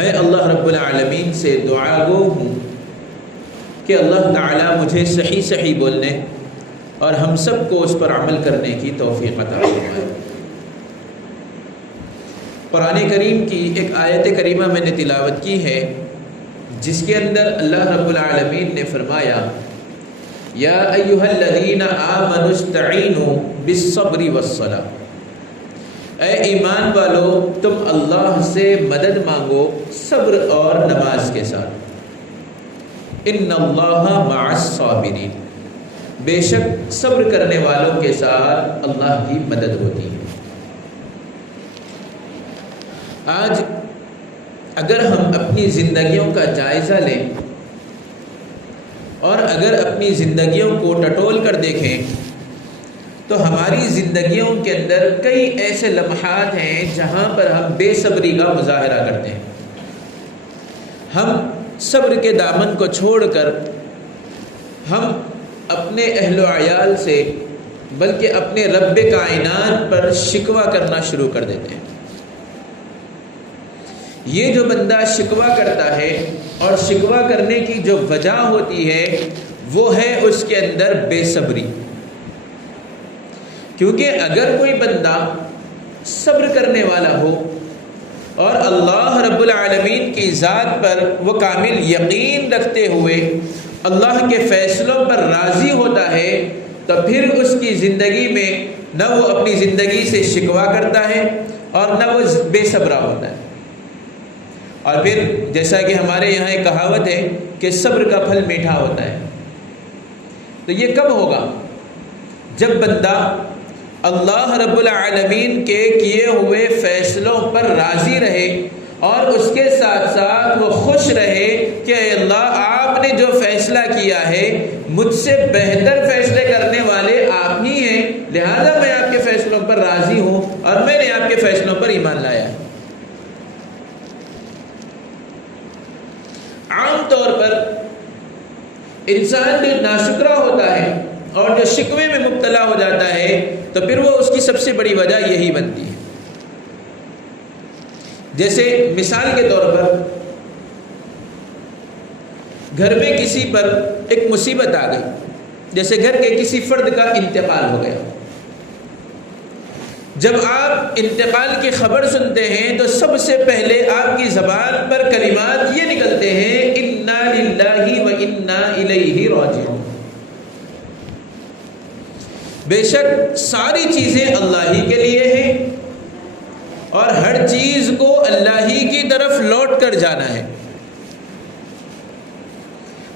میں اللہ رب العالمین سے دعا گو ہوں کہ اللہ تعالیٰ مجھے صحیح صحیح بولنے اور ہم سب کو اس پر عمل کرنے کی توفیق عطا فرمائے۔ قرآن کریم کی ایک آیت کریمہ میں نے تلاوت کی ہے جس کے اندر اللہ رب العالمین نے فرمایا یا ایھا الذین آمنوا استعینوا بالصبر والصلاۃ، اے ایمان والو تم اللہ سے مدد مانگو صبر اور نماز کے ساتھ۔ ان اللہ مع الصابرین، بے شک صبر کرنے والوں کے ساتھ اللہ کی مدد ہوتی ہے۔ آج اگر ہم اپنی زندگیوں کا جائزہ لیں اور اگر اپنی زندگیوں کو ٹٹول کر دیکھیں تو ہماری زندگیوں کے اندر کئی ایسے لمحات ہیں جہاں پر ہم بے صبری کا مظاہرہ کرتے ہیں۔ ہم صبر کے دامن کو چھوڑ کر ہم اپنے اہل و عیال سے بلکہ اپنے رب کائنات پر شکوہ کرنا شروع کر دیتے ہیں۔ یہ جو بندہ شکوہ کرتا ہے اور شکوہ کرنے کی جو وجہ ہوتی ہے وہ ہے اس کے اندر بے صبری، کیونکہ اگر کوئی بندہ صبر کرنے والا ہو اور اللہ رب العالمین کی ذات پر وہ کامل یقین رکھتے ہوئے اللہ کے فیصلوں پر راضی ہوتا ہے تو پھر اس کی زندگی میں نہ وہ اپنی زندگی سے شکوہ کرتا ہے اور نہ وہ بے صبرا ہوتا ہے۔ اور پھر جیسا کہ ہمارے یہاں ایک کہاوت ہے کہ صبر کا پھل میٹھا ہوتا ہے، تو یہ کب ہوگا؟ جب بندہ اللہ رب العالمین کے کیے ہوئے فیصلوں پر راضی رہے اور اس کے ساتھ ساتھ وہ خوش رہے کہ اے اللہ آپ نے جو فیصلہ کیا ہے مجھ سے بہتر فیصلے کرنے والے آپ ہی ہیں، لہذا میں آپ کے فیصلوں پر راضی ہوں اور میں نے آپ کے فیصلوں پر ایمان لایا ہے۔ عام طور پر انسان جو ناشکرا ہوتا ہے اور جو شکوے میں مبتلا ہو جاتا ہے تو پھر وہ اس کی سب سے بڑی وجہ یہی بنتی ہے۔ جیسے مثال کے طور پر گھر میں کسی پر ایک مصیبت آ گئی، جیسے گھر کے کسی فرد کا انتقال ہو گیا۔ جب آپ انتقال کی خبر سنتے ہیں تو سب سے پہلے آپ کی زبان پر کلمات یہ نکلتے ہیں انا للہ و انا الیہ راجعون۔ بے شک ساری چیزیں اللہ ہی کے لیے ہیں اور ہر چیز کو اللہ ہی کی طرف لوٹ کر جانا ہے۔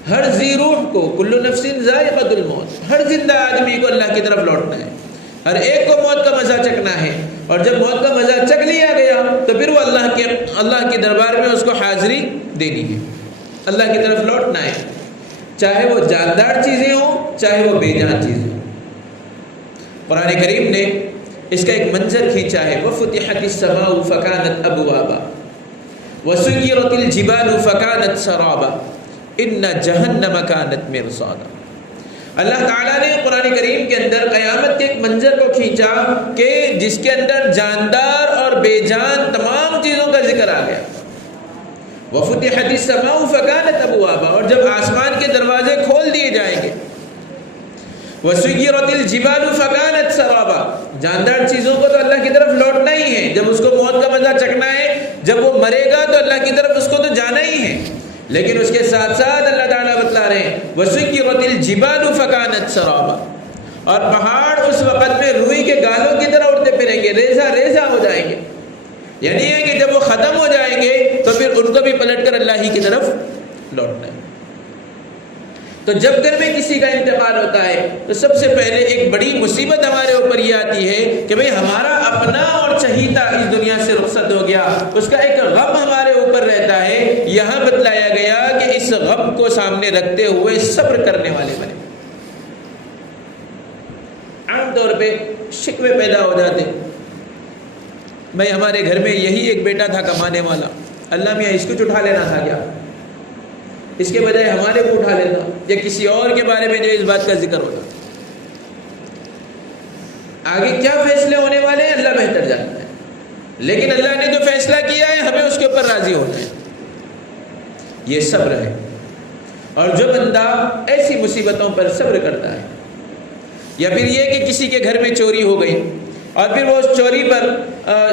ہر ذی روح کو کل نفس ذائقۃ الموت، ہر زندہ آدمی کو اللہ کی طرف لوٹنا ہے، ہر ایک کو موت کا مزہ چکھنا ہے، اور جب موت کا مزہ چکھ لیا گیا تو پھر وہ اللہ کے دربار میں اس کو حاضری دینی ہے، اللہ کی طرف لوٹنا ہے، چاہے وہ جاندار چیزیں ہوں چاہے وہ بے جان چیزیں ہوں۔ قرآن کریم نے اس کا ایک منظر کھینچا ہے وَفُتِحَتِ السَّمَاءُ فَكَانَتْ أَبْوَابًا وَسُيِّرَتِ الْجِبَالُ فَكَانَتْ سَرَابًا إِنَّ جَهَنَّمَ كَانَتْ مِرْصَادًا۔ اللہ تعالیٰ نے قرآن کریم کے اندر قیامت کے ایک منظر کو کھینچا کہ جس کے اندر جاندار اور بے جان تمام چیزوں کا ذکر آ گیا۔ وَفُتِحَتِ السَّمَاءُ فَكَانَتْ أَبْوَابًا، اور جب آسمان کے دروازے کھول دیے جائیں گے۔ وَسُيِّرَتِ الْجِبَالُ فَكَانَتْ سَرَابًا، جاندار چیزوں کو تو اللہ کی طرف لوٹنا ہی ہے، جب اس کو موت کا مزہ چکھنا ہے، جب وہ مرے گا تو اللہ کی طرف اس کو تو جانا ہی ہے، لیکن اس کے ساتھ ساتھ اللہ تعالیٰ بتلا رہے ہیں وَسُيِّرَتِ الْجِبَالُ فَكَانَتْ سَرَابًا، اور پہاڑ اس وقت میں روئی کے گالوں کی طرح اڑتے پھریں گے، ریزہ ریزہ ہو جائیں گے، یعنی ہے کہ جب وہ ختم ہو جائیں گے تو پھر ان کو بھی پلٹ کر اللہ ہی کی طرف لوٹنا ہے۔ تو جب گھر میں کسی کا انتقال ہوتا ہے تو سب سے پہلے ایک بڑی مصیبت ہمارے اوپر یہ آتی ہے کہ بھئی ہمارا اپنا اور چہیتا اس دنیا سے رخصت ہو گیا، اس کا ایک غم ہمارے اوپر رہتا ہے۔ یہاں بتلایا گیا کہ اس غم کو سامنے رکھتے ہوئے صبر کرنے والے بنے۔ عام طور پہ شکوے پیدا ہو جاتے، بھئی ہمارے گھر میں یہی ایک بیٹا تھا کمانے والا، اللہ میاں اس کو اٹھا لینا تھا کیا، اس کے بجائے ہمارے کو اٹھا لیتا، یا کسی اور کے بارے میں جو اس بات کا ذکر ہوتا۔ آگے کیا فیصلے ہونے والے ہیں اللہ بہتر جانتا ہے، لیکن اللہ نے جو فیصلہ کیا ہے ہمیں اس کے اوپر راضی ہونا ہے۔ یہ صبر ہے۔ اور جو بندہ ایسی مصیبتوں پر صبر کرتا ہے، یا پھر یہ کہ کسی کے گھر میں چوری ہو گئی اور پھر وہ اس چوری پر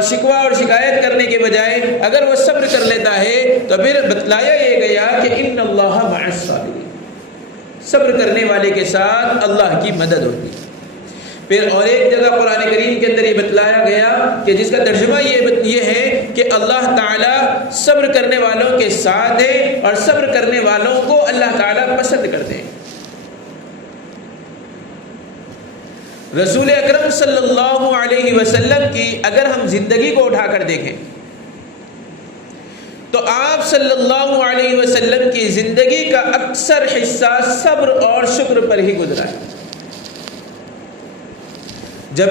شکوہ اور شکایت کرنے کے بجائے اگر وہ صبر کر لیتا ہے تو پھر بتلایا یہ گیا کہ ان اللہ مع الصابرین، صبر کرنے والے کے ساتھ اللہ کی مدد ہوتی ہے۔ پھر اور ایک جگہ قرآن کریم کے اندر یہ بتلایا گیا کہ جس کا ترجمہ یہ ہے کہ اللہ تعالیٰ صبر کرنے والوں کے ساتھ ہے اور صبر کرنے والوں کو اللہ تعالیٰ پسند کرتے ہیں۔ رسول اکرم صلی اللہ علیہ وسلم کی اگر ہم زندگی کو اٹھا کر دیکھیں تو آپ صلی اللہ علیہ وسلم کی زندگی کا اکثر حصہ صبر اور شکر پر ہی گزرا ہے۔ جب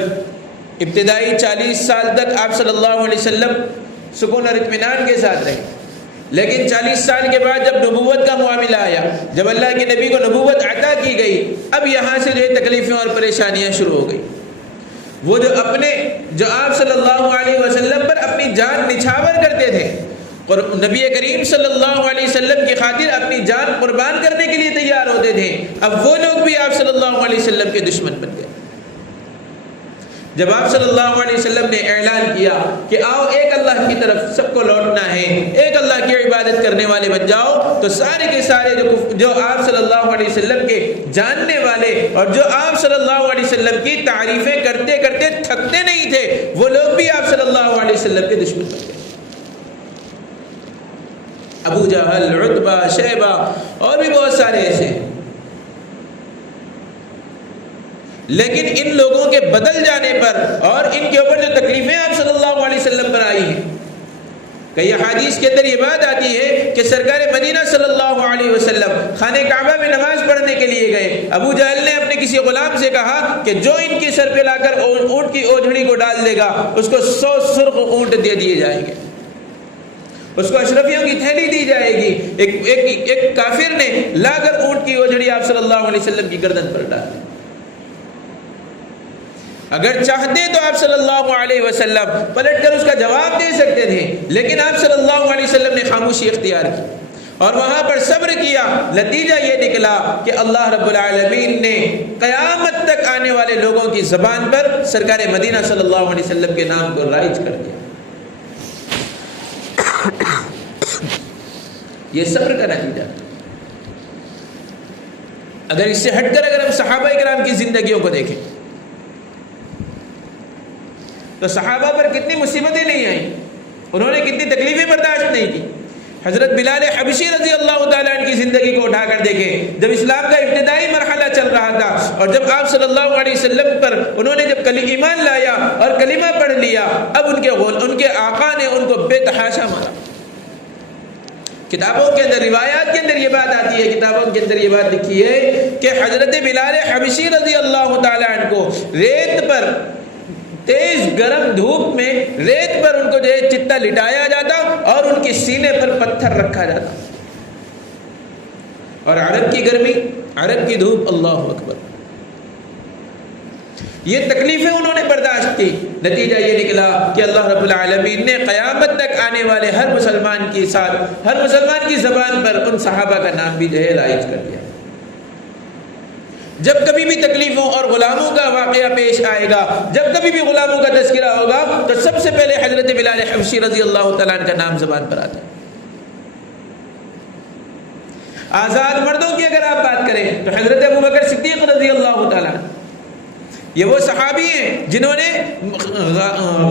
ابتدائی 40 سال تک آپ صلی اللہ علیہ وسلم سکون اور اطمینان کے ساتھ رہے، لیکن 40 سال کے بعد جب نبوت کا معاملہ آیا، جب اللہ کے نبی کو نبوت عطا کی گئی، اب یہاں سے جو تکلیفیں اور پریشانیاں شروع ہو گئی۔ وہ جو آپ صلی اللہ علیہ وسلم پر اپنی جان نچھاور کرتے تھے اور نبی کریم صلی اللہ علیہ وسلم کی خاطر اپنی جان قربان کرنے کے لیے تیار ہوتے تھے، اب وہ لوگ بھی آپ صلی اللہ علیہ وسلم کے دشمن بن گئے۔ جب آپ صلی اللہ علیہ وسلم نے اعلان کیا کہ آؤ ایک اللہ کی طرف سب کو لوٹنا ہے، ایک اللہ کی عبادت کرنے والے بن جاؤ، تو سارے کے سارے جو آپ صلی اللہ علیہ وسلم کے جاننے والے اور جو آپ صلی اللہ علیہ وسلم کی تعریفیں کرتے کرتے تھکتے نہیں تھے، وہ لوگ بھی آپ صلی اللہ علیہ وسلم کے دشمن بن گئے۔ ابو جہل، عتبہ، شیبہ اور بھی بہت سارے ایسے ہیں۔ لیکن ان لوگوں کے بدل جانے پر اور ان کے اوپر جو تکلیفیں آپ صلی اللہ علیہ وسلم پر آئی ہیں، کئی احادیث کے اندر یہ بات آتی ہے کہ سرکار مدینہ صلی اللہ علیہ وسلم خانہ کعبہ میں نماز پڑھنے کے لیے گئے، ابو جہل نے اپنے کسی غلام سے کہا کہ جو ان کے سر پہ لا کر اونٹ کی اوجھڑی کو ڈال دے گا اس کو 100 سرخ اونٹ دے دیے جائیں گے، اس کو اشرفیوں کی تھیلی دی جائے گی۔ ایک کافر نے لا کر اونٹ کی اوجھڑی آپ صلی اللہ علیہ وسلم کی گردن پر ڈال دی۔ اگر چاہتے تو آپ صلی اللہ علیہ وسلم پلٹ کر اس کا جواب دے سکتے تھے، لیکن آپ صلی اللہ علیہ وسلم نے خاموشی اختیار کی اور وہاں پر صبر کیا۔ نتیجہ یہ نکلا کہ اللہ رب العالمین نے قیامت تک آنے والے لوگوں کی زبان پر سرکار مدینہ صلی اللہ علیہ وسلم کے نام کو رائج کر دیا۔ یہ صبر کا نتیجہ۔ اگر اس سے ہٹ کر اگر ہم صحابہ کرام کی زندگیوں کو دیکھیں تو صحابہ پر کتنی مصیبتیں نہیں آئیں، انہوں نے کتنی تکلیفیں برداشت نہیں کی۔ حضرت بلال حبشی رضی اللہ تعالیٰ عنہ کی زندگی کو اٹھا کر دیکھیں، جب اسلام کا ابتدائی مرحلہ چل رہا تھا اور جب آپ صلی اللہ علیہ وسلم پر انہوں نے جب ایمان لایا اور کلمہ پڑھ لیا، اب ان کے آقا نے ان کو بے تحاشا مارا۔ کتابوں کے اندر، روایات کے اندر یہ بات آتی ہے، کتابوں کے اندر یہ بات لکھی ہے کہ حضرت بلال حبشی رضی اللہ تعالیٰ عنہ کو ریت پر، تیز گرم دھوپ میں ریت پر ان کو جو ہے چتا لٹایا جاتا اور ان کے سینے پر پتھر رکھا جاتا، اور عرب کی گرمی، عرب کی دھوپ، اللہ اکبر، یہ تکلیفیں انہوں نے برداشت کی۔ نتیجہ یہ نکلا کہ اللہ رب العالمین نے قیامت تک آنے والے ہر مسلمان کے ساتھ، ہر مسلمان کی زبان پر ان صحابہ کا نام بھی جو ہے رائج کر دیا۔ جب کبھی بھی تکلیفوں اور غلاموں کا واقعہ پیش آئے گا، جب کبھی بھی غلاموں کا تذکرہ ہوگا، تو سب سے پہلے حضرت بلال حبشی رضی اللہ تعالیٰ عنہ کا نام زبان پر آتا ہے۔ آزاد مردوں کی اگر آپ بات کریں تو حضرت ابوبکر صدیق رضی اللہ تعالیٰ عنہ، یہ وہ صحابی ہیں جنہوں نے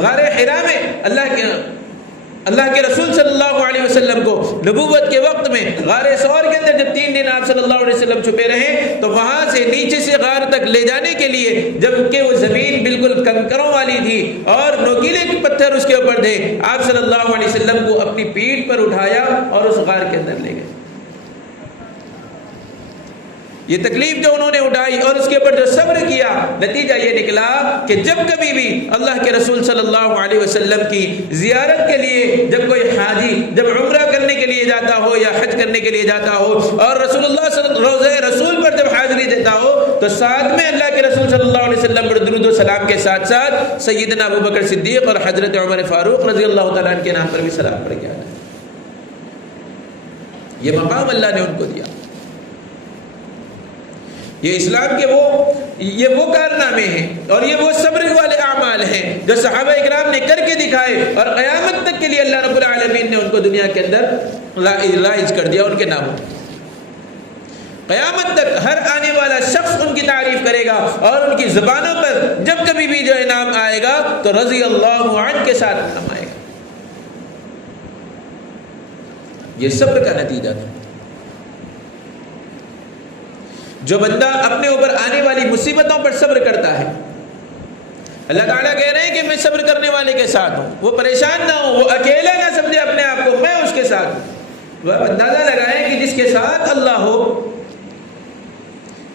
غار حرا میں اللہ کے رسول صلی اللہ علیہ وسلم کو نبوت کے وقت میں غار ثور کے اندر جب 3 دن آپ صلی اللہ علیہ وسلم چھپے رہے تو وہاں سے نیچے سے غار تک لے جانے کے لیے، جبکہ وہ زمین بالکل کنکروں والی تھی اور نوکیلے پتھر اس کے اوپر تھے، آپ صلی اللہ علیہ وسلم کو اپنی پیٹھ پر اٹھایا اور اس غار کے اندر لے گئے۔ یہ تکلیف جو انہوں نے اٹھائی اور اس کے اوپر جو صبر کیا، نتیجہ یہ نکلا کہ جب کبھی بھی اللہ کے رسول صلی اللہ علیہ وسلم کی زیارت کے لیے جب کوئی حاجی جب عمرہ کرنے کے لیے جاتا ہو یا حج کرنے کے لیے جاتا ہو اور رسول اللہ روضہ رسول پر جب حاضری دیتا ہو تو ساتھ میں اللہ کے رسول صلی اللہ علیہ وسلم پر درود و سلام کے ساتھ ساتھ سیدنا ابوبکر صدیق اور حضرت عمر فاروق رضی اللہ تعالیٰ عنہ کے نام پر بھی سلام پڑھ گیا۔ یہ مقام اللہ نے ان کو دیا. یہ اسلام کے یہ وہ کارنامے ہیں اور یہ وہ صبر والے اعمال ہیں جو صحابہ اکرام نے کر کے دکھائے اور قیامت تک کے لیے اللہ رب العالمین نے ان کو دنیا کے اندر رائج کر دیا ان کے ناموں. قیامت تک ہر آنے والا شخص ان کی تعریف کرے گا اور ان کی زبانوں پر جب کبھی بھی جو نام آئے گا تو رضی اللہ عنہ کے ساتھ نام آئے گا. یہ صبر کا نتیجہ تھا. جو بندہ اپنے اوپر آنے والی مصیبتوں پر صبر کرتا ہے، اللہ تعالیٰ کہہ رہے ہیں کہ میں صبر کرنے والے کے ساتھ ہوں. وہ پریشان نہ ہو، وہ اکیلا نہ سمجھے اپنے آپ کو، میں اس کے ساتھ ہوں. وہ اندازہ لگائیں کہ جس کے ساتھ اللہ ہو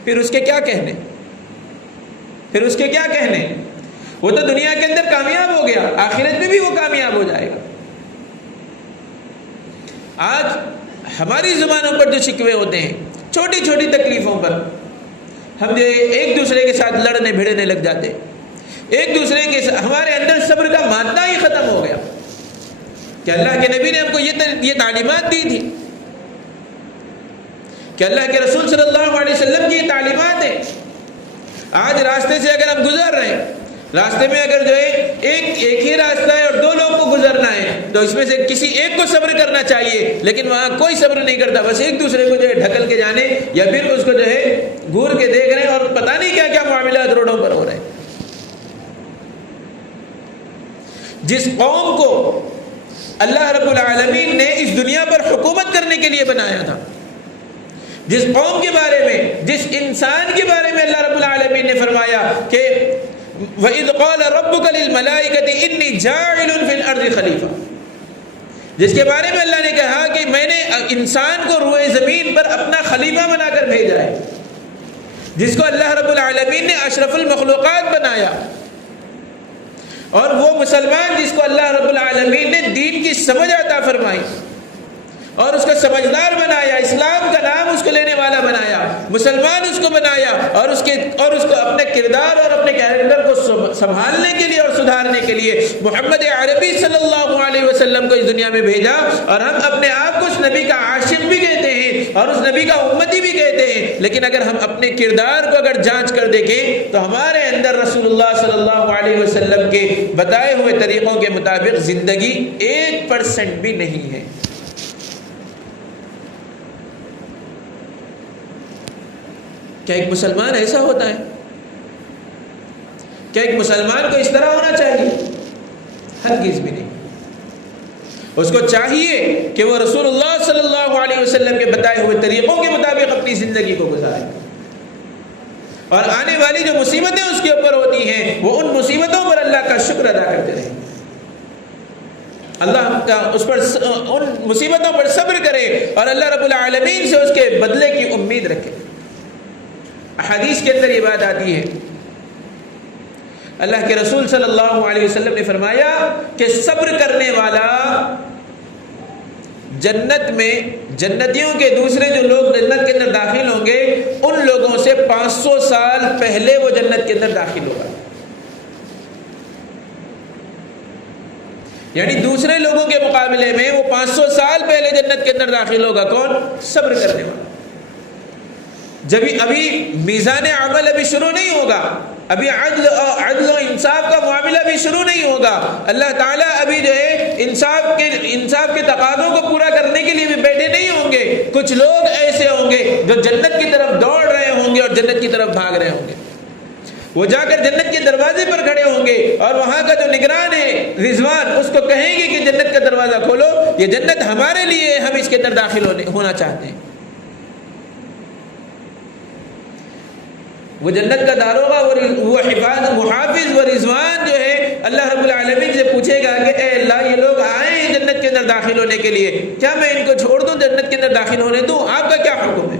پھر اس کے کیا کہنے، پھر اس کے کیا کہنے. وہ تو دنیا کے اندر کامیاب ہو گیا، آخرت میں بھی وہ کامیاب ہو جائے گا. آج ہماری زبانوں پر جو شکوے ہوتے ہیں چھوٹی چھوٹی تکلیفوں پر، ہم جو ایک دوسرے کے ساتھ لڑنے بھیڑنے لگ جاتے، ایک دوسرے کے ساتھ ہمارے اندر صبر کا مادہ ہی ختم ہو گیا. کہ اللہ کے نبی نے ہم کو یہ تعلیمات دی تھی، کہ اللہ کے رسول صلی اللہ علیہ وسلم کی یہ تعلیمات ہیں. آج راستے سے اگر ہم گزر رہے ہیں، راستے میں اگر جو ہے ایک ہی راستہ ہے اور دو لوگ کو گزرنا ہے تو اس میں سے کسی ایک کو صبر کرنا چاہیے، لیکن وہاں کوئی صبر نہیں کرتا، بس ایک دوسرے کو جو ہے ڈھکل کے جانے یا پھر اس کو جو ہے گور کے دیکھ رہے ہیں اور پتہ نہیں کیا کیا معاملات روڈوں پر ہو رہے ہیں. جس قوم کو اللہ رب العالمین نے اس دنیا پر حکومت کرنے کے لیے بنایا تھا، جس قوم کے بارے میں، جس انسان کے بارے میں اللہ رب العالمین نے فرمایا کہ وَإِذْ قَالَ رَبُّكَ لِلْمَلَائِكَةِ إِنِّي جَاعِلٌ فِي الْأَرْضِ خَلِيفَةً، جس کے بارے میں اللہ نے کہا کہ میں نے انسان کو روئے زمین پر اپنا خلیفہ بنا کر بھیجا ہے، جس کو اللہ رب العالمین نے اشرف المخلوقات بنایا، اور وہ مسلمان جس کو اللہ رب العالمین نے دین کی سمجھ عطا فرمائی اور اس کو سمجھدار بنایا، اسلام کا نام اس کو لینے والا بنایا، مسلمان اس کو بنایا اور اس کو اپنے کردار اور اپنے کیریکٹر کو سنبھالنے کے لیے اور سدھارنے کے لیے محمد عربی صلی اللہ علیہ وسلم کو اس دنیا میں بھیجا. اور ہم اپنے آپ کو اس نبی کا عاشق بھی کہتے ہیں اور اس نبی کا امتی بھی کہتے ہیں، لیکن اگر ہم اپنے کردار کو اگر جانچ کر دیکھیں تو ہمارے اندر رسول اللہ صلی اللہ علیہ وسلم کے بتائے ہوئے طریقوں کے مطابق زندگی 1% بھی نہیں ہے. کیا ایک مسلمان ایسا ہوتا ہے؟ کیا ایک مسلمان کو اس طرح ہونا چاہیے؟ ہرگز بھی نہیں. اس کو چاہیے کہ وہ رسول اللہ صلی اللہ علیہ وسلم کے بتائے ہوئے طریقوں کے مطابق اپنی زندگی کو گزارے، اور آنے والی جو مصیبتیں اس کے اوپر ہوتی ہیں وہ ان مصیبتوں پر اللہ کا شکر ادا کرتے رہیں، اللہ کا اس پر ان مصیبتوں پر صبر کرے اور اللہ رب العالمین سے اس کے بدلے کی امید رکھے. احادیث کے اندر یہ بات آتی ہے، اللہ کے رسول صلی اللہ علیہ وسلم نے فرمایا کہ صبر کرنے والا جنت میں، جنتیوں کے دوسرے جو لوگ جنت کے اندر داخل ہوں گے ان لوگوں سے 500 سال پہلے وہ جنت کے اندر داخل ہوگا. یعنی دوسرے لوگوں کے مقابلے میں وہ 500 سال پہلے جنت کے اندر داخل ہوگا. کون؟ صبر کرنے والا. جب ابھی میزان عمل ابھی شروع نہیں ہوگا، ابھی عدل و انصاف کا معاملہ بھی شروع نہیں ہوگا، اللہ تعالیٰ ابھی جو ہے انصاف کے تقاضوں کو پورا کرنے کے لیے بھی بیٹھے نہیں ہوں گے. کچھ لوگ ایسے ہوں گے جو جنت کی طرف دوڑ رہے ہوں گے اور جنت کی طرف بھاگ رہے ہوں گے. وہ جا کر جنت کے دروازے پر کھڑے ہوں گے اور وہاں کا جو نگران ہے رضوان اس کو کہیں گے کہ جنت کا دروازہ کھولو، یہ جنت ہمارے لیے، ہم اس کے اندر داخل ہونا چاہتے ہیں. وہ جنت کا داروغہ، وہ محافظ و رضوان جو ہے اللہ رب العالمین سے پوچھے گا کہ اے اللہ یہ لوگ آئے ہیں جنت کے اندر داخل ہونے کے لیے، کیا میں ان کو چھوڑ دوں جنت کے اندر داخل ہونے دوں؟ آپ کا کیا حکم ہے؟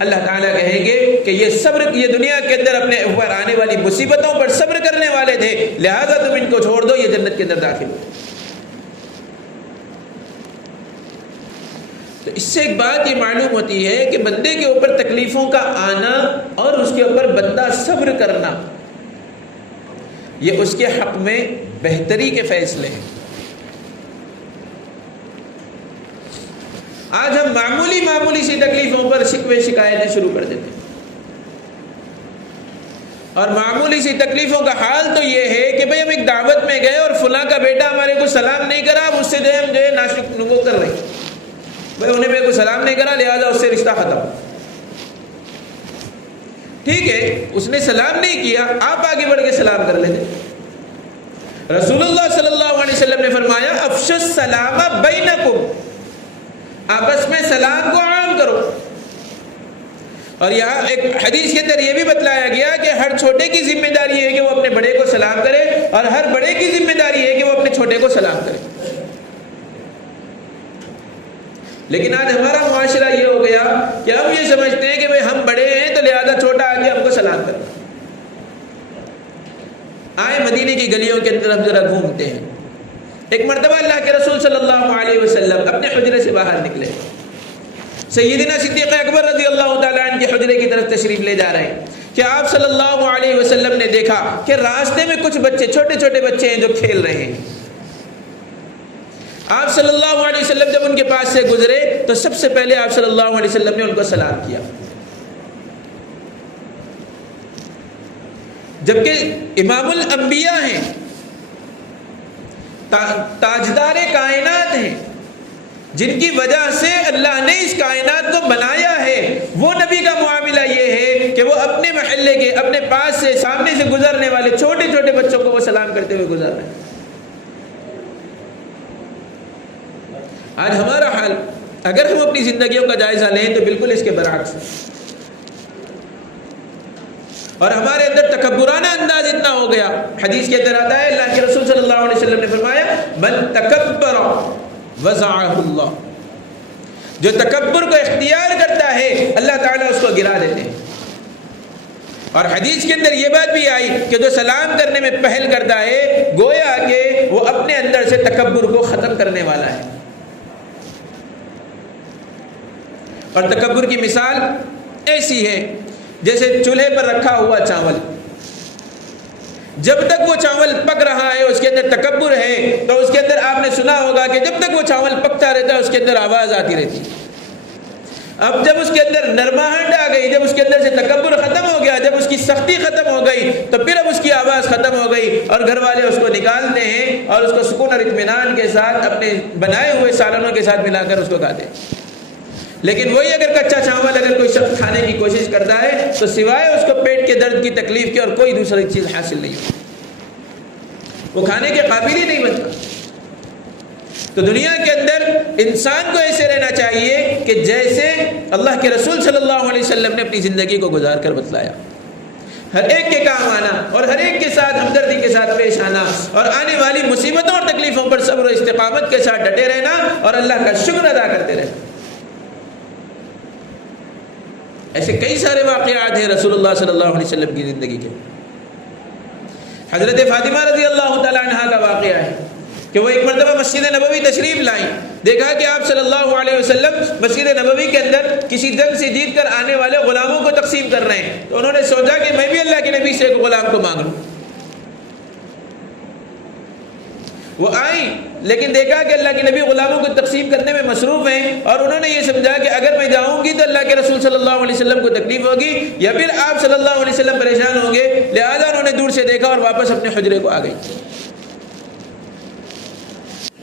اللہ تعالیٰ کہیں گے کہ یہ دنیا کے اندر اپنے اوپر آنے والی مصیبتوں پر صبر کرنے والے تھے، لہذا تم ان کو چھوڑ دو، یہ جنت کے اندر داخل ہو. تو اس سے ایک بات یہ معلوم ہوتی ہے کہ بندے کے اوپر تکلیفوں کا آنا اور اس کے اوپر بندہ صبر کرنا، یہ اس کے حق میں بہتری کے فیصلے ہیں. آج ہم معمولی سی تکلیفوں پر شکوے شکایتیں شروع کر دیتے ہیں، اور معمولی سی تکلیفوں کا حال تو یہ ہے کہ بھئی ہم ایک دعوت میں گئے اور فلاں کا بیٹا ہمارے کو سلام نہیں کرا، اب اس سے ہم ناشک نگو کر رہے ہیں، بھئی انہیں میرے کو سلام نہیں کرا لہذا اس سے رشتہ ختم۔ ٹھیک ہے، اس نے سلام نہیں کیا، آپ آگے بڑھ کے سلام کر لیتے۔ رسول اللہ صلی اللہ علیہ وسلم نے فرمایا افشوا السلام بینکم، آپس میں سلام کو عام کرو۔ اور یہاں ایک حدیث کے اندر یہ بھی بتلایا گیا کہ ہر چھوٹے کی ذمہ داری ہے کہ وہ اپنے بڑے کو سلام کرے، اور ہر بڑے کی ذمہ داری ہے کہ وہ اپنے چھوٹے کو سلام کرے۔ لیکن آج ہمارا معاشرہ یہ ہو گیا کہ ہم یہ سمجھتے ہیں کہ بھئی ہم بڑے ہیں تو لہذا چھوٹا آ کے ہم کو سلام کرے۔ آئے مدینے کی گلیوں کے اندر ہم ذرا گھومتے ہیں۔ ایک مرتبہ اللہ کے رسول صلی اللہ علیہ وسلم اپنے حجرے سے باہر نکلے، سیدنا صدیق اکبر رضی اللہ تعالیٰ عنہ کے حجرے کی طرف تشریف لے جا رہے ہیں کہ آپ صلی اللہ علیہ وسلم نے دیکھا کہ راستے میں کچھ بچے، چھوٹے چھوٹے بچے ہیں جو کھیل رہے ہیں۔ آپ صلی اللہ علیہ وسلم جب ان کے پاس سے گزرے تو سب سے پہلے آپ صلی اللہ علیہ وسلم نے ان کو سلام کیا، جبکہ امام الانبیاء ہیں، تاجدار کائنات ہیں، جن کی وجہ سے اللہ نے اس کائنات کو بنایا ہے، وہ نبی کا معاملہ یہ ہے کہ وہ اپنے محلے کے، اپنے پاس سے، سامنے سے گزرنے والے چھوٹے چھوٹے بچوں کو وہ سلام کرتے ہوئے گزر رہے ہیں۔ آج ہمارا حال اگر ہم اپنی زندگیوں کا جائزہ لیں تو بالکل اس کے برعکس، اور ہمارے اندر تکبرانہ انداز اتنا ہو گیا۔ حدیث کے اندر آتا ہے اللہ کے رسول صلی اللہ علیہ وسلم نے فرمایا من تکبر وضعہ اللہ، جو تکبر کو اختیار کرتا ہے اللہ تعالیٰ اس کو گرا دیتے ہیں۔ اور حدیث کے اندر یہ بات بھی آئی کہ جو سلام کرنے میں پہل کرتا ہے گویا کہ وہ اپنے اندر سے تکبر کو ختم کرنے والا ہے۔ اور تکبر کی مثال ایسی ہے جیسے چولہے پر رکھا ہوا چاول، جب تک وہ چاول پک رہا ہے اس کے اندر تکبر ہے، تو اس کے اندر آپ نے سنا ہوگا کہ جب تک وہ چاول پکتا رہتا ہے اس کے اندر آواز آتی رہتی ہے۔ اب جب اس کے اندر نرماہٹ آ گئی، جب اس کے اندر سے تکبر ختم ہو گیا، جب اس کی سختی ختم ہو گئی، تو پھر اب اس کی آواز ختم ہو گئی اور گھر والے اس کو نکالتے ہیں اور اس کو سکون اور اطمینان کے ساتھ اپنے بنائے ہوئے سالنوں کے ساتھ ملا کر اس کو کھاتے ہیں۔ لیکن وہی اگر کچا چاول اگر کوئی شخص کھانے کی کوشش کرتا ہے تو سوائے اس کو پیٹ کے درد کی تکلیف کے اور کوئی دوسری چیز حاصل نہیں ہوتی، وہ کھانے کے قابل ہی نہیں بنتا۔ تو دنیا کے اندر انسان کو ایسے رہنا چاہیے کہ جیسے اللہ کے رسول صلی اللہ علیہ وسلم نے اپنی زندگی کو گزار کر بتلایا، ہر ایک کے کام آنا اور ہر ایک کے ساتھ ہمدردی کے ساتھ پیش آنا، اور آنے والی مصیبتوں اور تکلیفوں پر صبر و استقامت کے ساتھ ڈٹے رہنا اور اللہ کا شکر ادا کرتے رہنا۔ ایسے کئی سارے واقعات ہیں رسول اللہ صلی اللہ علیہ وسلم کی زندگی کے۔ حضرت فاطمہ رضی اللہ تعالی عنہا کا واقعہ ہے کہ وہ ایک مرتبہ مسجد نبوی تشریف لائیں، دیکھا کہ آپ صلی اللہ علیہ وسلم مسجد نبوی کے اندر کسی جنگ سے جیت کر آنے والے غلاموں کو تقسیم کر رہے ہیں، تو انہوں نے سوچا کہ میں بھی اللہ کے نبی سے ایک غلام کو مانگ لوں۔ وہ آئیں لیکن دیکھا کہ اللہ کے نبی غلاموں کو تقسیم کرنے میں مصروف ہیں، اور انہوں نے یہ سمجھا کہ اگر میں جاؤں گی تو اللہ کے رسول صلی اللہ علیہ وسلم کو تکلیف ہوگی یا پھر آپ صلی اللہ علیہ وسلم پریشان ہوں گے، لہذا انہوں نے دور سے دیکھا اور واپس اپنے حجرے کو آ گئی۔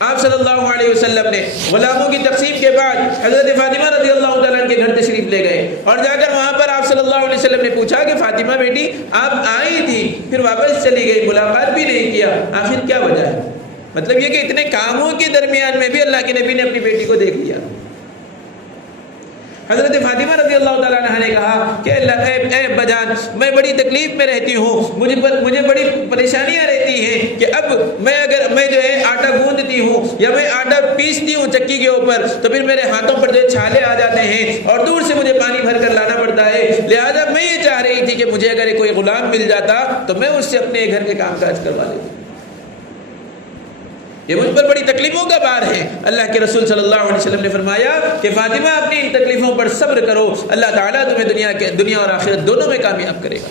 آپ صلی اللہ علیہ وسلم نے غلاموں کی تقسیم کے بعد حضرت فاطمہ رضی اللہ تعالیٰ عنہ کے گھر تشریف لے گئے، اور جا کر وہاں پر آپ صلی اللہ علیہ وسلم نے پوچھا کہ فاطمہ بیٹی آپ آئی تھی پھر واپس چلی گئی، ملاقات بھی نہیں کیا، آخر کیا وجہ ہے؟ مطلب یہ کہ اتنے کاموں کے درمیان میں بھی اللہ کے نبی نے اپنی بیٹی کو دیکھ لیا۔ حضرت فاطمہ رضی اللہ تعالیٰ عنہ نے کہا کہ اے ابا جان، میں بڑی تکلیف میں رہتی ہوں، مجھے بڑی پریشانیاں رہتی ہیں کہ اب میں جو ہے آٹا گوندتی ہوں یا میں آٹا پیستی ہوں چکی کے اوپر، تو پھر میرے ہاتھوں پر جو چھالے آ جاتے ہیں اور دور سے مجھے پانی بھر کر لانا پڑتا ہے، لہذا میں یہ چاہ رہی تھی کہ مجھے اگر کوئی غلام مل جاتا تو میں اس سے اپنے گھر کے کام کاج کروا لیتی۔ یہ مجھ پر بڑی تکلیفوں کا بار ہے۔ اللہ کے رسول صلی اللہ علیہ وسلم نے فرمایا کہ فاطمہ اپنی ان تکلیفوں پر صبر کرو، اللہ تعالیٰ تمہیں دنیا اور آخرت دونوں میں کامیاب کرے گا۔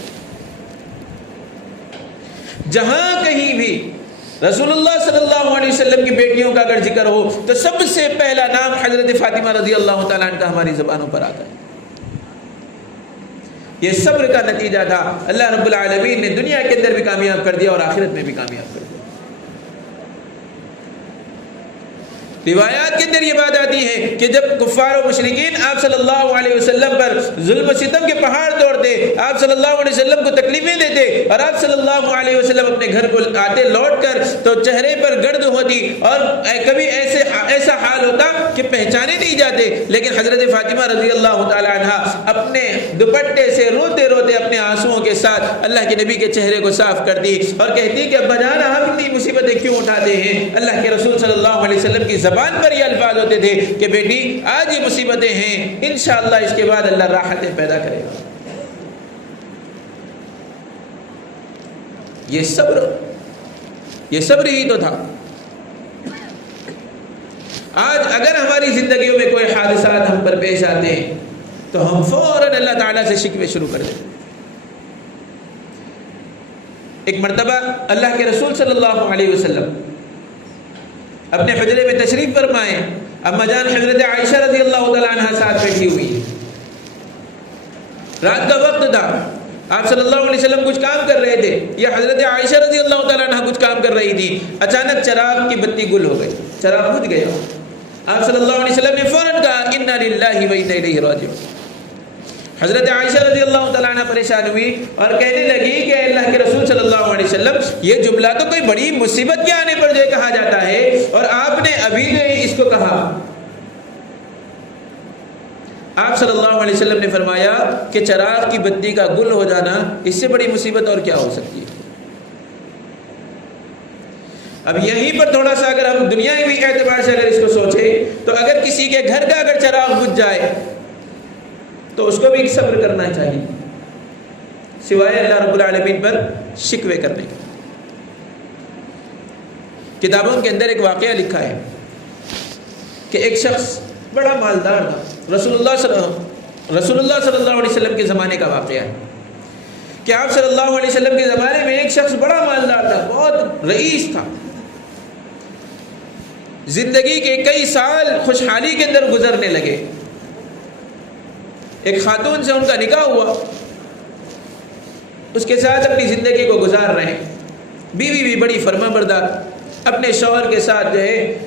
جہاں کہیں بھی رسول اللہ صلی اللہ علیہ وسلم کی بیٹیوں کا اگر ذکر ہو تو سب سے پہلا نام حضرت فاطمہ رضی اللہ تعالیٰ عنہ ہماری زبانوں پر آتا ہے. یہ صبر کا نتیجہ تھا. اللہ رب العالمین نے دنیا کے اندر بھی کامیاب کر دیا اور آخرت میں بھی کامیاب کر دیا. روایات کے اندر یہ بات آتی ہے کہ جب کفار و مشرکین آپ صلی اللہ علیہ وسلم پر ظلم و ستم کے پہاڑ توڑتے، آپ صلی اللہ علیہ وسلم کو تکلیفیں دیتے اور آپ صلی اللہ علیہ وسلم اپنے گھر کو آتے لوٹ کر تو چہرے پر گرد ہوتی اور کبھی ایسا حال ہوتا کہ پہچانے نہیں جاتے، لیکن حضرت فاطمہ رضی اللہ تعالی عنہ اپنے دوپٹے سے روتے روتے اپنے آنسوؤں کے ساتھ اللہ کے نبی کے چہرے کو صاف کرتی اور کہتی کہ ابا جان آپ اتنی مصیبتیں کیوں اٹھاتے ہیں؟ اللہ کے رسول صلی اللہ علیہ وسلم کی زبان پر یہ الفاظ ہوتے تھے کہ بیٹی آج یہ مصیبتیں ہیں، انشاءاللہ اس کے بعد اللہ راحتیں پیدا کرے گا. یہ صبر ہی تو تھا. آج اگر ہماری زندگیوں میں کوئی حادثات ہم پر پیش آتے ہیں تو ہم فوراً اللہ تعالیٰ سے شکوے شروع کر دیتے ہیں. ایک مرتبہ اللہ کے رسول صلی اللہ علیہ وسلم اپنے حجرے میں تشریف فرمائے، اما جان حضرت عائشہ رضی اللہ تعالیٰ عنہ ساتھ بیٹھی ہوئی ہے. رات کا وقت تھا، آپ صلی اللہ علیہ وسلم کچھ کام کر رہے تھے یا حضرت عائشہ رضی اللہ تعالیٰ عنہ کچھ کام کر رہی تھی. اچانک چراغ کی بتی گل ہو گئی، چراغ بجھ گیا. آپ صلی اللہ علیہ وسلم نے فوراً کہا انا للہ و انا الیہ راجعون. حضرت عائشہ رضی اللہ تعالیٰ عنہ پریشان ہوئی اور کہنے لگی کہ اللہ کے رسول صلی اللہ علیہ وسلم یہ جملہ تو کوئی بڑی مصیبت کے آنے پر جو کہا جاتا ہے اور آپ نے ابھی جو اس کو کہا. آپ صلی اللہ علیہ وسلم نے فرمایا کہ چراغ کی بتی کا گل ہو جانا اس سے بڑی مصیبت اور کیا ہو سکتی ہے. اب یہیں پر تھوڑا سا اگر ہم دنیاوی اعتبار سے اگر اس کو سوچیں تو اگر کسی کے گھر کا اگر چراغ بجھ جائے تو اس کو بھی صبر کرنا چاہیے سوائے اللہ رب العالمین پر شکوے کرنے کے. کتابوں کے اندر ایک واقعہ لکھا ہے کہ ایک شخص بڑا مالدار تھا. رسول اللہ صلی اللہ علیہ وسلم کے زمانے کا واقعہ ہے کہ آپ صلی اللہ علیہ وسلم کے زمانے میں ایک شخص بڑا مالدار تھا، بہت رئیس تھا. زندگی کے کئی سال خوشحالی کے اندر گزرنے لگے. ایک خاتون سے ان کا نکاح ہوا، اس کے ساتھ اپنی زندگی کو گزار رہے ہیں. بیوی بھی بڑی فرما بردار، اپنے شوہر کے ساتھ جو ہے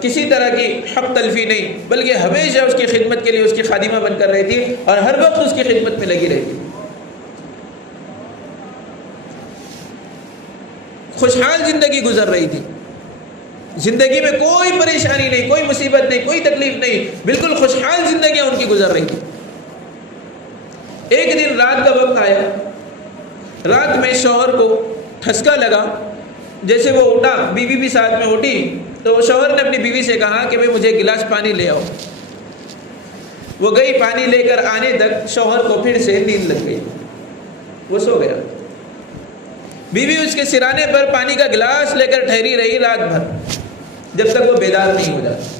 کسی طرح کی حق تلفی نہیں، بلکہ ہمیشہ اس کی خدمت کے لیے اس کی خادمہ بن کر رہی تھی اور ہر وقت اس کی خدمت میں لگی رہی تھی. خوشحال زندگی گزر رہی تھی، زندگی میں کوئی پریشانی نہیں، کوئی مصیبت نہیں، کوئی تکلیف نہیں، بالکل خوشحال زندگیاں ان کی گزر رہی تھی. ایک دن رات کا وقت آیا، رات میں شوہر کو ٹھسکا لگا. جیسے وہ اٹھا، بیوی بھی ساتھ میں اٹھی، تو شوہر نے اپنی بیوی سے کہا کہ بھائی مجھے گلاس پانی لے آؤ. وہ گئی، پانی لے کر آنے تک شوہر کو پھر سے نیند لگ گئی، وہ سو گیا. بیوی اس کے سرانے پر پانی کا گلاس لے کر ٹھہری رہی رات بھر جب تک وہ بیدار نہیں ہو جاتا.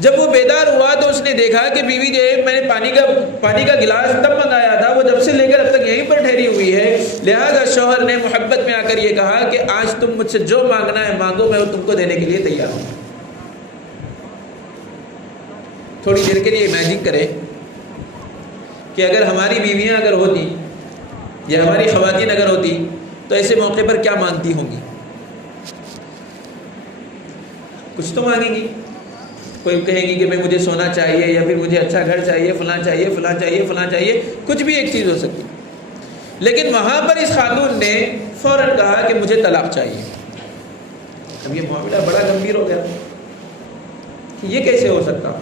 جب وہ بیدار ہوا تو اس نے دیکھا کہ بیوی جو ہے میں نے پانی کا گلاس تب منگایا تھا، وہ جب سے لے کر اب تک یہیں پر ٹھہری ہوئی ہے. لہذا شوہر نے محبت میں آ کر یہ کہا کہ آج تم مجھ سے جو مانگنا ہے مانگو، میں تم کو دینے کے لیے تیار ہوں. تھوڑی دیر کے لیے امیجن کریں کہ اگر ہماری بیویاں اگر ہوتی یا ہماری خواتین اگر ہوتی تو ایسے موقع پر کیا مانگتی ہوں گی؟ کچھ تو مانگیں گی. کوئی کہے گی کہ بھائی مجھے سونا چاہیے، یا پھر مجھے اچھا گھر چاہیے، فلاں چاہیے، فلاں چاہیے، فلاں چاہیے، کچھ بھی ایک چیز ہو سکتی. لیکن وہاں پر اس خاتون نے فوراً کہا کہ مجھے طلاق چاہیے. اب یہ معاملہ بڑا گمبھیر ہو گیا کہ یہ کیسے ہو سکتا.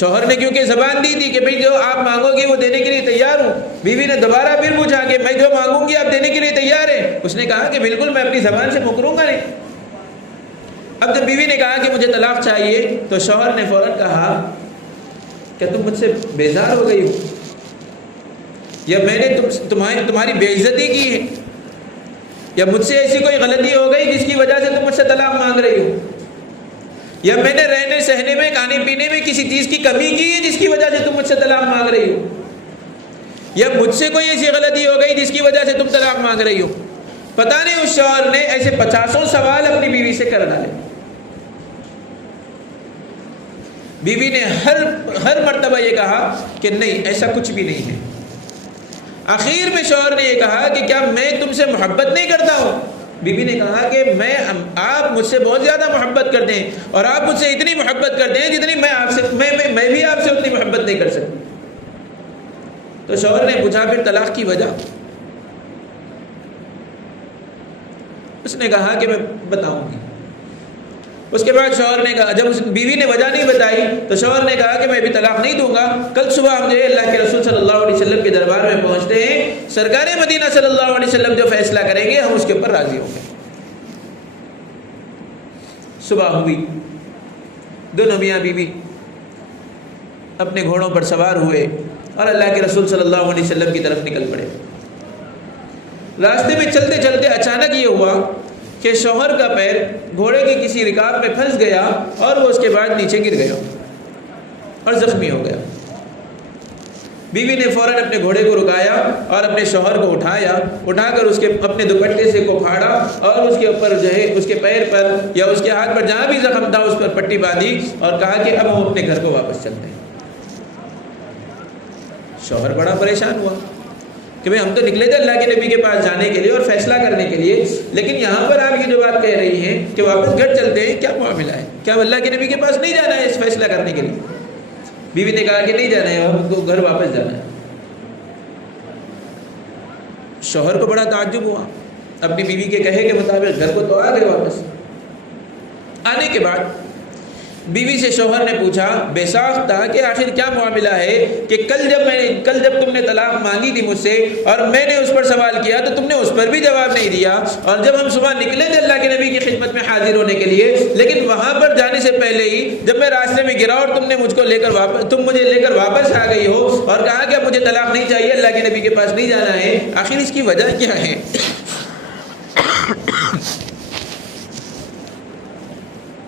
شوہر نے کیونکہ زبان دی تھی کہ بھائی جو آپ مانگو گے وہ دینے کے لیے تیار ہوں. بیوی نے دوبارہ پھر پوچھا کہ میں جو مانگوں گی آپ دینے کے لیے تیار ہیں؟ اس نے کہا کہ بالکل، میں اپنی زبان سے مکروں گا نہیں. اب جب بیوی نے کہا کہ مجھے طلاق چاہیے تو شوہر نے فوراً کہا کہ تم مجھ سے بیزار ہو گئی ہو، یا میں نے تمہاری بے عزتی کی ہے، یا مجھ سے ایسی کوئی غلطی ہو گئی جس کی وجہ سے تم مجھ سے طلاق مانگ رہی ہو، یا میں نے رہنے سہنے میں، کھانے پینے میں کسی چیز کی کمی کی ہے جس کی وجہ سے تم مجھ سے طلاق مانگ رہی ہو، یا مجھ سے کوئی ایسی غلطی ہو گئی جس کی وجہ سے تم طلاق مانگ رہی ہو. پتہ نہیں اس شوہر نے ایسے 50 سوال اپنی بیوی سے کر ڈالے. بیوی نے ہر مرتبہ یہ کہا کہ نہیں ایسا کچھ بھی نہیں ہے. آخر میں شوہر نے یہ کہا کہ کیا میں تم سے محبت نہیں کرتا ہوں؟ بیوی نے کہا کہ آپ مجھ سے بہت زیادہ محبت کرتے ہیں اور آپ مجھ سے اتنی محبت کرتے ہیں جتنی میں بھی آپ سے اتنی محبت نہیں کر سکتی. تو شوہر نے پوچھا پھر طلاق کی وجہ؟ اس نے کہا کہ میں بتاؤں گی. اس کے بعد شوہر نے کہا، جب بیوی نے وجہ نہیں بتائی تو شوہر نے کہا کہ میں بھی طلاق نہیں دوں گا. کل صبح ہم جو ہے اللہ کے رسول صلی اللہ علیہ وسلم کے دربار میں پہنچتے ہیں، سرکار مدینہ صلی اللہ علیہ وسلم جو فیصلہ کریں گے ہم اس کے اوپر راضی ہوں گے. صبح ہوئی، دونوں میاں بیوی اپنے گھوڑوں پر سوار ہوئے اور اللہ کے رسول صلی اللہ علیہ وسلم کی طرف نکل پڑے. راستے میں چلتے چلتے اچانک یہ ہوا کہ شوہر کا پیر گھوڑے کی کسی رکاب میں پھنس گیا اور وہ اس کے بعد نیچے گر گیا اور زخمی ہو گیا. بیوی نے فوراً اپنے گھوڑے کو رکایا اور اپنے شوہر کو اٹھا کر اس کے اپنے دوپٹے سے کو پھاڑا اور اس کے اوپر جو ہے اس کے پیر پر یا اس کے ہاتھ پر جہاں بھی زخم تھا اس پر پٹی باندھی اور کہا کہ اب ہم اپنے گھر کو واپس چلتے ہیں. شوہر بڑا پریشان ہوا کہ ہم تو نکلے تھے اللہ کے نبی کے پاس جانے کے لیے اور فیصلہ کرنے کے لیے، لیکن یہاں پر آپ یہ جو بات کہہ رہی ہیں کہ واپس گھر چلتے ہیں، کیا معاملہ ہے؟ کیا اللہ کے نبی کے پاس نہیں جانا ہے اس فیصلہ کرنے کے لیے؟ بیوی نے کہا کہ نہیں جانا ہے، ہم کو گھر واپس جانا ہے. شوہر کو بڑا تعجب ہوا، اپنی بیوی کے کہے کے مطابق گھر کو تو آ گئے واپس. آنے کے بعد بیوی سے شوہر نے پوچھا بے ساختہ کہ آخر کیا معاملہ ہے کہ کل جب تم نے طلاق مانگی تھی مجھ سے اور میں نے اس پر سوال کیا تو تم نے اس پر بھی جواب نہیں دیا، اور جب ہم صبح نکلے تھے اللہ کے نبی کی خدمت میں حاضر ہونے کے لیے، لیکن وہاں پر جانے سے پہلے ہی جب میں راستے میں گرا اور تم نے مجھے لے کر واپس آ گئی ہو اور کہا کہ اب مجھے طلاق نہیں چاہیے، اللہ کے نبی کے پاس نہیں جانا ہے، آخر اس کی وجہ کیا ہے؟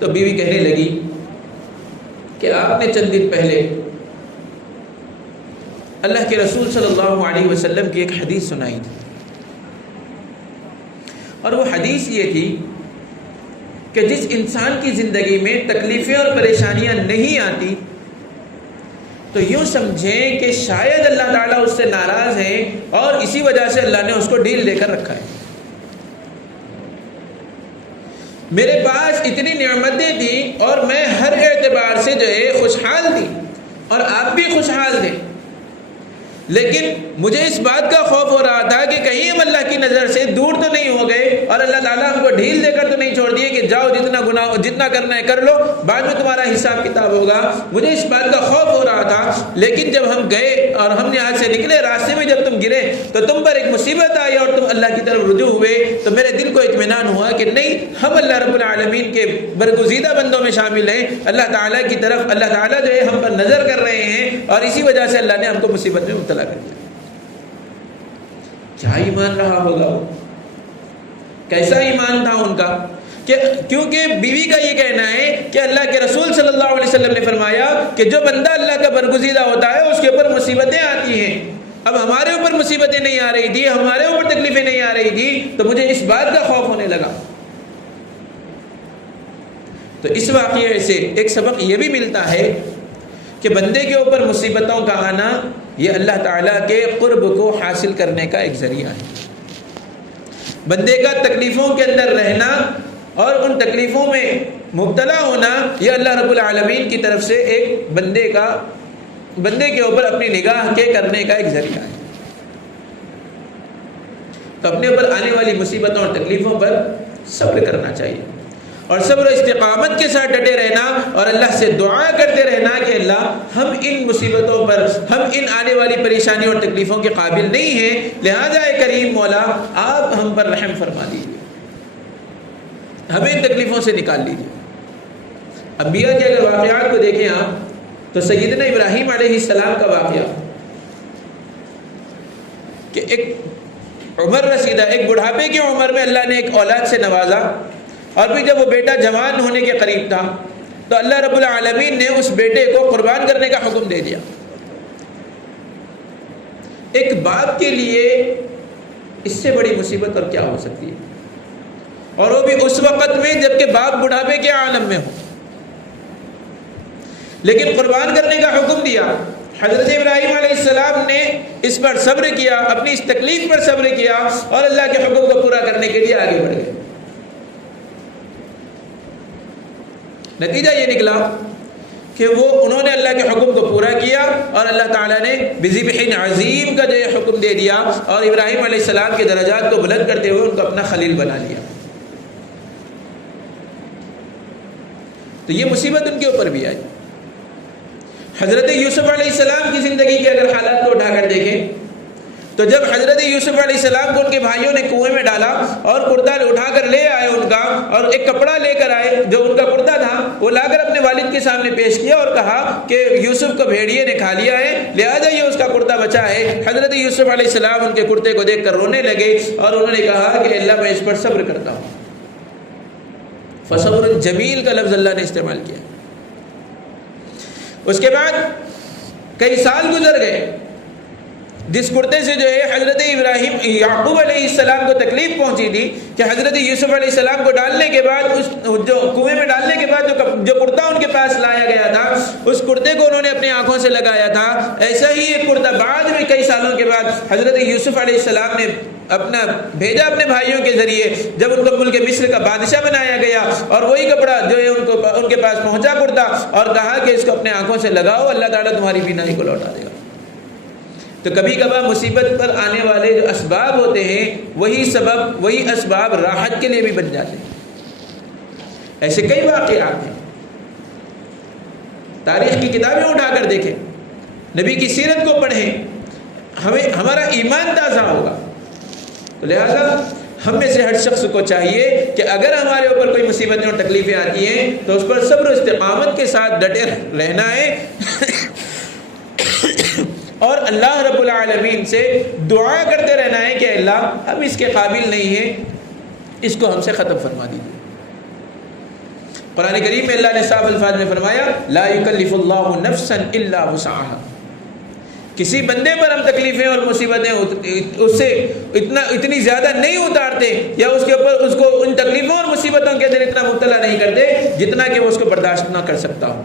تو بیوی کہنے لگی کہ آپ نے چند دن پہلے اللہ کے رسول صلی اللہ علیہ وسلم کی ایک حدیث سنائی تھی، اور وہ حدیث یہ تھی کہ جس انسان کی زندگی میں تکلیفیں اور پریشانیاں نہیں آتی تو یوں سمجھیں کہ شاید اللہ تعالیٰ اس سے ناراض ہیں اور اسی وجہ سے اللہ نے اس کو ڈیل دے کر رکھا ہے. میرے پاس اتنی نعمتیں تھیں اور میں ہر اعتبار سے جو ہے خوشحال تھی اور آپ بھی خوشحال تھے، لیکن مجھے اس بات کا خوف ہو رہا تھا کہ کہیں ہم اللہ کی نظر سے دور تو نہیں ہو گئے اور اللہ تعالیٰ ہم کو ڈھیل دے کر تو نہیں چھوڑ دیے کہ جاؤ جتنا کرنا ہے کر لو، بعد میں تمہارا حساب کتاب ہوگا. مجھے اس بات کا خوف ہو رہا تھا، لیکن جب ہم گئے اور ہم یہاں سے نکلے، راستے میں جب تم گرے تو تم پر ایک مصیبت آئی اور تم اللہ کی طرف رجوع ہوئے، تو میرے دل کو اطمینان ہوا کہ نہیں، ہم اللہ رب العالمین کے برگزیدہ بندوں میں شامل ہیں. اللہ تعالیٰ کی طرف اللہ تعالیٰ جو ہے ہم پر نظر کر رہے ہیں اور اسی وجہ سے اللہ نے ہم کو مصیبت میں مبتلا کر دیا. کیا ایمان رہا ہوگا، کیسا ایمان تھا ان کا، کہ کیونکہ بیوی کا یہ کہنا ہے کہ اللہ کے رسول صلی اللہ علیہ وسلم نے فرمایا کہ جو بندہ اللہ کا برگزیدہ ہوتا ہے اس کے اوپر مصیبتیں آتی ہیں. اب ہمارے اوپر مصیبتیں نہیں آ رہی تھی، ہمارے اوپر تکلیفیں نہیں آ رہی تھی، تو مجھے اس بات کا خوف ہونے لگا. تو اس واقعے سے ایک سبق یہ بھی ملتا ہے کہ بندے کے اوپر مصیبتوں کا آنا یہ اللہ تعالیٰ کے قرب کو حاصل کرنے کا ایک ذریعہ ہے. بندے کا تکلیفوں کے اندر رہنا اور ان تکلیفوں میں مبتلا ہونا یہ اللہ رب العالمین کی طرف سے ایک بندے کے اوپر اپنی نگاہ کے کرنے کا ایک ذریعہ ہے. تو اپنے اوپر آنے والی مصیبتوں اور تکلیفوں پر صبر کرنا چاہیے اور صبر و استقامت کے ساتھ ڈٹے رہنا اور اللہ سے دعا کرتے رہنا کہ اللہ ہم ان مصیبتوں پر، ہم ان آنے والی پریشانیوں اور تکلیفوں کے قابل نہیں ہیں، لہذا اے کریم مولا آپ ہم پر رحم فرما دیجیے، ہمیں ان تکلیفوں سے نکال لیجیے. انبیاء کے اگر واقعات کو دیکھیں آپ تو سیدنا ابراہیم علیہ السلام کا واقعہ کہ ایک عمر رسیدہ، ایک بڑھاپے کی عمر میں اللہ نے ایک اولاد سے نوازا، اور پھر جب وہ بیٹا جوان ہونے کے قریب تھا تو اللہ رب العالمین نے اس بیٹے کو قربان کرنے کا حکم دے دیا. ایک باپ کے لیے اس سے بڑی مصیبت اور کیا ہو سکتی ہے؟ اور وہ بھی اس وقت میں جب کہ باپ بڑھاپے کے عالم میں ہو. لیکن قربان کرنے کا حکم دیا. حضرت ابراہیم علیہ السلام نے اس پر صبر کیا، اپنی اس تکلیف پر صبر کیا اور اللہ کے حکم کو پورا کرنے کے لیے آگے بڑھ گئے. نتیجہ یہ نکلا کہ انہوں نے اللہ کے حکم کو پورا کیا اور اللہ تعالیٰ نے بذبح عظیم کا جو یہ حکم دے دیا اور ابراہیم علیہ السلام کے درجات کو بلند کرتے ہوئے ان کو اپنا خلیل بنا لیا. تو یہ مصیبت ان کے اوپر بھی آئی. حضرت یوسف علیہ السلام کی زندگی کے اگر حالات کو اٹھا کر دیکھیں تو جب حضرت یوسف علیہ السلام کو ان کے بھائیوں نے کنویں میں ڈالا اور کرتا اٹھا کر لے آئے ان کا، اور ایک کپڑا لے کر آئے جو ان کا کرتا تھا وہ لا کر اپنے والد کے سامنے پیش کیا اور کہا کہ یوسف کو بھیڑیے نے کھا لیا ہے، لہٰذا یہ اس کا کرتا بچا ہے. حضرت یوسف علیہ السلام ان کے کرتے کو دیکھ کر رونے لگے اور انہوں نے کہا کہ اللہ میں اس پر صبر کرتا ہوں. فصبر جمیل کا لفظ اللہ نے استعمال کیا. اس کے بعد کئی سال گزر گئے. جس کرتے سے جو ہے حضرت ابراہیم یعقوب علیہ السلام کو تکلیف پہنچی تھی کہ حضرت یوسف علیہ السلام کو ڈالنے کے بعد اس جو کنویں میں ڈالنے کے بعد جو کرتا ان کے پاس لایا گیا تھا اس کرتے کو انہوں نے اپنی آنکھوں سے لگایا تھا. ایسا ہی ایک کرتا بعد میں کئی سالوں کے بعد حضرت یوسف علیہ السلام نے اپنا بھیجا اپنے بھائیوں کے ذریعے جب ان کو ملک مصر کا بادشاہ بنایا گیا اور وہی کپڑا جو ہے ان کے پاس پہنچا کرتا اور کہا کہ اس کو اپنے آنکھوں سے لگاؤ، اللہ تعالیٰ تمہاری بینائی کو لوٹا دے گا. تو کبھی کبھار مصیبت پر آنے والے جو اسباب ہوتے ہیں وہی اسباب راحت کے لیے بھی بن جاتے ہیں. ایسے کئی واقعات ہیں. تاریخ کی کتابیں اٹھا کر دیکھیں، نبی کی سیرت کو پڑھیں، ہمارا ایمان تازہ ہوگا. تو لہذا ہم میں سے ہر شخص کو چاہیے کہ اگر ہمارے اوپر کوئی مصیبتیں اور تکلیفیں آتی ہیں تو اس پر صبر و استقامت کے ساتھ ڈٹے رہنا ہے اور اللہ رب العالمین سے دعا کرتے رہنا ہے کہ اللہ اب اس کے قابل نہیں ہے، اس کو ہم سے ختم فرما دیجیے. قرآن کریم میں اللہ نے صاف الفاظ میں فرمایا لا یکلف اللہ نفسا الا وسعها. کسی بندے پر ہم تکلیفیں اور مصیبتیں اس سے اتنی زیادہ نہیں اتارتے یا اس کے اوپر اس کو ان تکلیفوں اور مصیبتوں کے اندر اتنا مبتلا نہیں کرتے جتنا کہ وہ اس کو برداشت نہ کر سکتا ہو.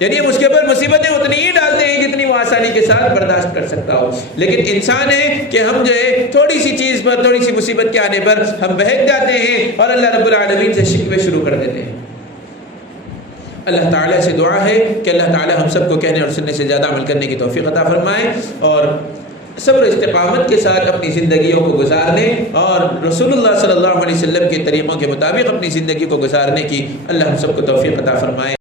یعنی ہم اس کے اوپر مصیبتیں اتنی ہی ڈالتے ہیں جتنی وہ آسانی کے ساتھ برداشت کر سکتا ہو. لیکن انسان ہے کہ ہم جو ہے تھوڑی سی چیز پر، تھوڑی سی مصیبت کے آنے پر ہم بہک جاتے ہیں اور اللہ رب العالمین سے شکوے شروع کر دیتے ہیں. اللہ تعالیٰ سے دعا ہے کہ اللہ تعالیٰ ہم سب کو کہنے اور سننے سے زیادہ عمل کرنے کی توفیق عطا فرمائے اور صبر و استقامت کے ساتھ اپنی زندگیوں کو گزارنے اور رسول اللہ صلی اللہ علیہ وسلم کے طریقوں کے مطابق اپنی زندگی کو گزارنے کی اللہ ہم سب کو توفیق عطا فرمائے.